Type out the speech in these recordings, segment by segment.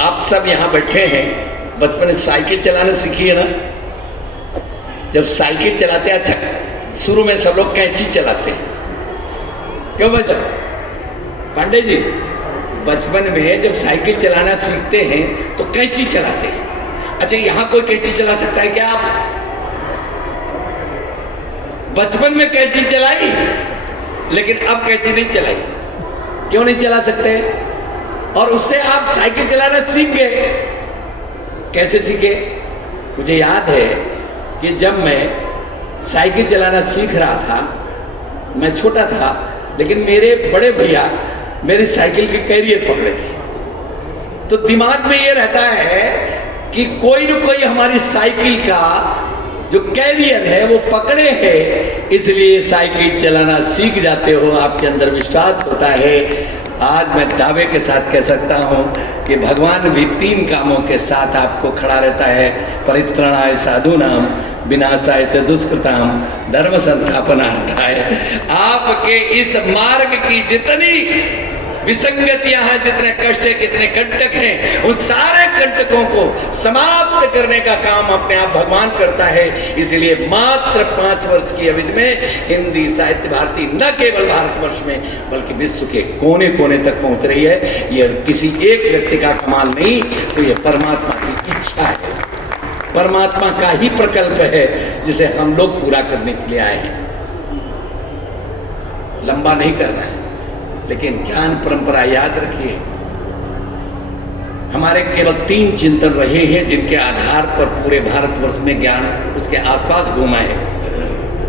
आप सब यहाँ बैठे हैं, बचपन में साइकिल चलाना सीखी है ना? जब साइकिल चलाते हैं, अच्छा शुरू में सब लोग कैंची चलाते हैं, क्यों भाई साहब? पांडे जी, बचपन में जब साइकिल चलाना सीखते हैं तो कैंची चलाते हैं। अच्छा, यहाँ कोई कैंची चला सकता है क्या? आप बचपन में कैंची चलाई, लेकिन अब कैंची नहीं चलाई। क्यों नहीं चला सकते? और उससे आप साइकिल चलाना सीख गए। कैसे सीखे? मुझे याद है कि जब मैं साइकिल चलाना सीख रहा था, मैं छोटा था, लेकिन मेरे बड़े भैया मेरी साइकिल के कैरियर पकड़े थे। तो दिमाग में ये रहता है कि कोई न कोई हमारी साइकिल का जो कैरियर है वो पकड़े है, इसलिए साइकिल चलाना सीख जाते हो, आपके अंदर विश्वास होता है। आज मैं दावे के साथ कह सकता हूँ कि भगवान भी 3 कामों के साथ आपको खड़ा रहता है। परित्राणाय साधूनाम विनाशाय च दुष्कृताम धर्म संस्थापनार्थाय। आपके इस मार्ग की जितनी विसंगतियां हैं, जितने कष्ट है, कितने कंटक हैं, उन सारे कंटकों को समाप्त करने का काम अपने आप भगवान करता है। इसलिए मात्र 5 वर्ष की अवधि में हिंदी साहित्य भारती न केवल भारतवर्ष में बल्कि विश्व के कोने कोने तक पहुंच रही है। यह किसी एक व्यक्ति का कमाल नहीं, तो यह परमात्मा की इच्छा है, परमात्मा का ही प्रकल्प है, जिसे हम लोग पूरा करने के लिए आए हैं। लंबा नहीं करना है, लेकिन ज्ञान परंपरा याद रखिए। हमारे केवल 3 चिंतन रहे हैं जिनके आधार पर पूरे भारतवर्ष में ज्ञान उसके आसपास घूमा है।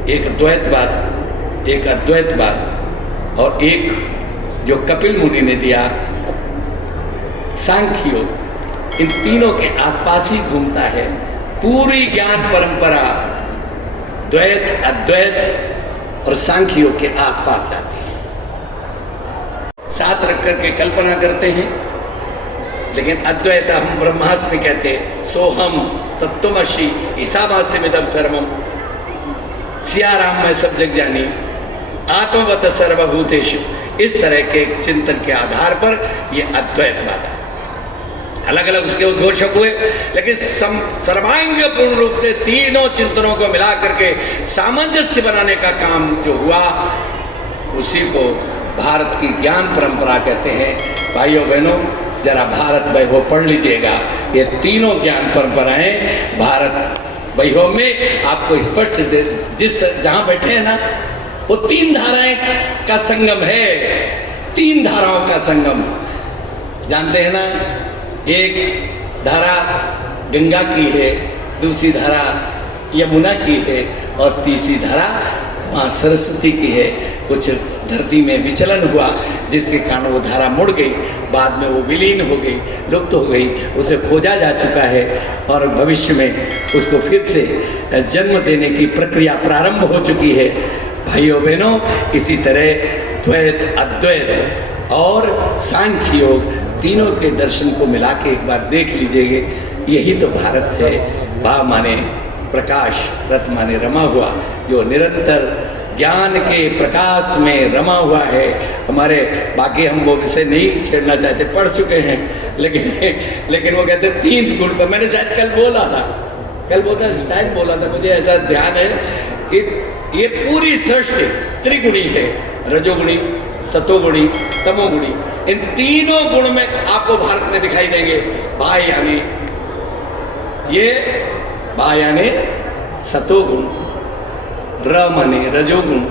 एक द्वैतवाद, एक अद्वैतवाद, और एक जो कपिल मुनि ने दिया सांख्य योग। इन तीनों के आसपास ही घूमता है पूरी ज्ञान परंपरा। द्वैत, अद्वैत और सांख्य योग के आसपास जाती है। साथ रख करके कल्पना करते हैं, लेकिन अद्वैत हम ब्रह्मास्मि कहते हैं। सोहम तत्त्वमसि ईशावास्यमिदं सर्वम, सिया राम में सब जग जानी, आत्मवत सर्वभूतेषु। इस तरह के चिंतन के आधार पर यह अद्वैतवाद है। अलग अलग उसके उद्घोषक हुए, लेकिन सर्वांग पूर्ण रूप से तीनों चिंतनों को मिला करके सामंजस्य बनाने का काम जो हुआ, उसी को भारत की ज्ञान परंपरा कहते हैं। भाइयों बहनों, जरा भारत वैभव पढ़ लीजिएगा। ये तीनों ज्ञान परंपराएं भारत वैभव में आपको स्पष्ट, जिस जहां बैठे हैं ना, वो 3 धाराएं का संगम है। 3 धाराओं का संगम, जानते हैं ना? एक धारा गंगा की है, दूसरी धारा यमुना की है, और तीसरी धारा माँ सरस्वती की है। कुछ धरती में विचलन हुआ, जिसके कारण वो धारा मुड़ गई, बाद में वो विलीन हो गई, लुप्त हो गई, उसे खोजा जा चुका है, और भविष्य में उसको फिर से जन्म देने की प्रक्रिया प्रारंभ हो चुकी है। भाइयों बहनों, इसी तरह द्वैत, अद्वैत और सांख्य योग, तीनों के दर्शन को मिला के एक बार देख लीजिए। यही तो भारत है। भा माने प्रकाश, रत माने रमा हुआ, जो निरंतर ज्ञान के प्रकाश में रमा हुआ है। हमारे बाकी हम वो विषय नहीं छेड़ना चाहते, पढ़ चुके हैं, लेकिन वो कहते 3 गुण पर। मैंने शायद कल बोला था, मुझे ऐसा ध्यान है कि ये पूरी सृष्टि त्रिगुणी है, रजोगुणी, सतोगुणी, तमोगुणी। इन तीनों गुण में आपको भारत में दिखाई देंगे। बा यानी सतोगुण, र माने रजोगुण,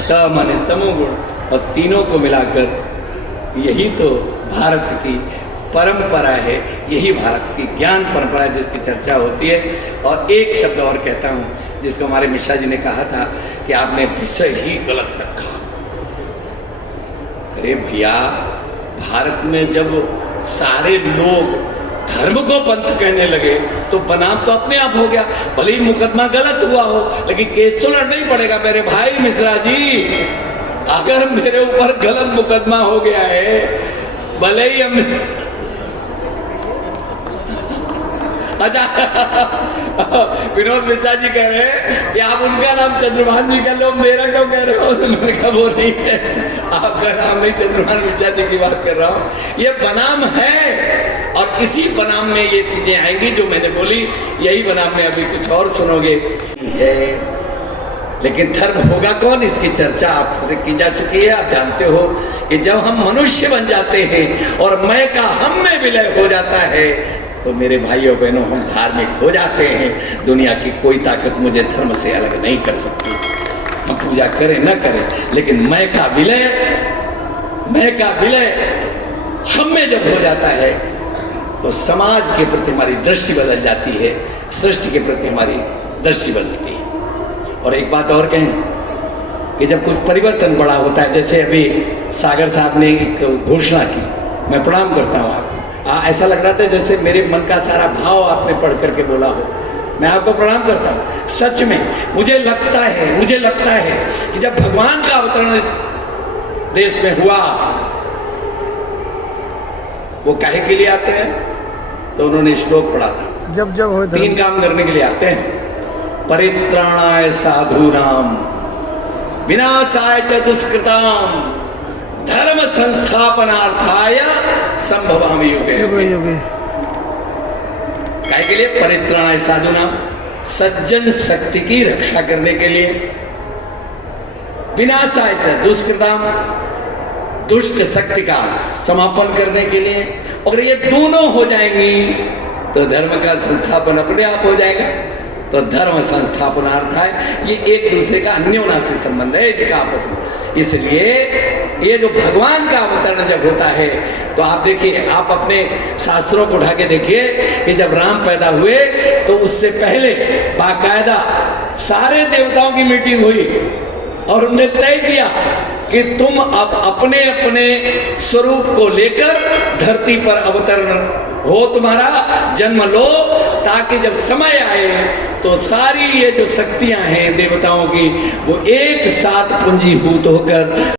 त माने तमोगुण, और तीनों को मिलाकर यही तो भारत की परंपरा है। यही भारत की ज्ञान परंपरा है, जिसकी चर्चा होती है। और एक शब्द और कहता हूँ, जिसको हमारे मिश्रा जी ने कहा था कि आपने विषय ही गलत रखा। अरे भैया, भारत में जब सारे लोग धर्म को पंथ कहने लगे तो बनाम तो अपने आप हो गया। भले ही मुकदमा गलत हुआ हो, लेकिन केस तो लड़ना ही पड़ेगा। मेरे भाई मिश्रा जी, अगर मेरे ऊपर गलत मुकदमा हो गया है, भले ही हम अच्छा विनोद मिश्रा जी कह रहे हैं कि आप उनका नाम चंद्रभान जी कर लो, मेरा क्यों कह रहे हो? तो मैंने कहा वो नहीं है, आपका नाम नहीं, चंद्रभान मिश्रा जी की बात कर रहा हूँ। ये बनाम है और इसी बनाम में ये चीजें आएंगी जो मैंने बोली, यही बनाम में अभी कुछ और सुनोगे है। लेकिन धर्म होगा कौन, इसकी चर्चा आपसे की जा चुकी है। आप जानते हो कि जब हम मनुष्य बन जाते हैं और मैं का हम में विलय हो जाता है तो मेरे भाइयों बहनों हम धार्मिक हो जाते हैं। दुनिया की कोई ताकत मुझे धर्म से अलग नहीं कर सकती। हम पूजा करें न करें, लेकिन मैं का विलय हम में जब हो जाता है तो समाज के प्रति हमारी दृष्टि बदल जाती है, सृष्टि के प्रति हमारी दृष्टि बदलती है। और एक बात और कहें कि जब कुछ परिवर्तन बड़ा होता है, जैसे अभी सागर साहब ने एक घोषणा की, मैं प्रणाम करता हूँ आपको। ऐसा लग रहा था जैसे मेरे मन का सारा भाव आपने पढ़ करके बोला हो। मैं आपको प्रणाम करता हूँ। सच में मुझे लगता है कि जब भगवान का अवतरण देश में हुआ, वो काहे के लिए आते हैं? तो उन्होंने श्लोक पढ़ा था, जब हो 3 काम करने के लिए आते हैं। परित्राणाय साधूनाम विनाशाय च दुष्कृताम धर्म संस्थापनार्थाय संभवामि युगे युगे। काहे के लिए? परित्राणाय साधूनाम, सज्जन शक्ति की रक्षा करने के लिए, विनाशाय च दुष्कृताम, दुष्ट शक्ति का समापन करने के लिए। अगर ये दोनों हो जाएंगी तो धर्म का संस्थापन अपने आप हो जाएगा। तो धर्म संस्थापनार्थाय, ये एक दूसरे का अन्योन्यासी संबंध है इनका आपस में। इसलिए ये जो भगवान का अवतरण जब होता है तो आप देखिए, आप अपने शास्त्रों को उठा के देखिए कि जब राम पैदा हुए तो उससे पहले बाकायदा सारे देवताओं की मीटिंग हुई और उन्होंने तय किया कि तुम अब अपने अपने स्वरूप को लेकर धरती पर अवतरण हो, तुम्हारा जन्म लो, ताकि जब समय आए तो सारी ये जो शक्तियां हैं देवताओं की वो एक साथ पूंजीभूत होकर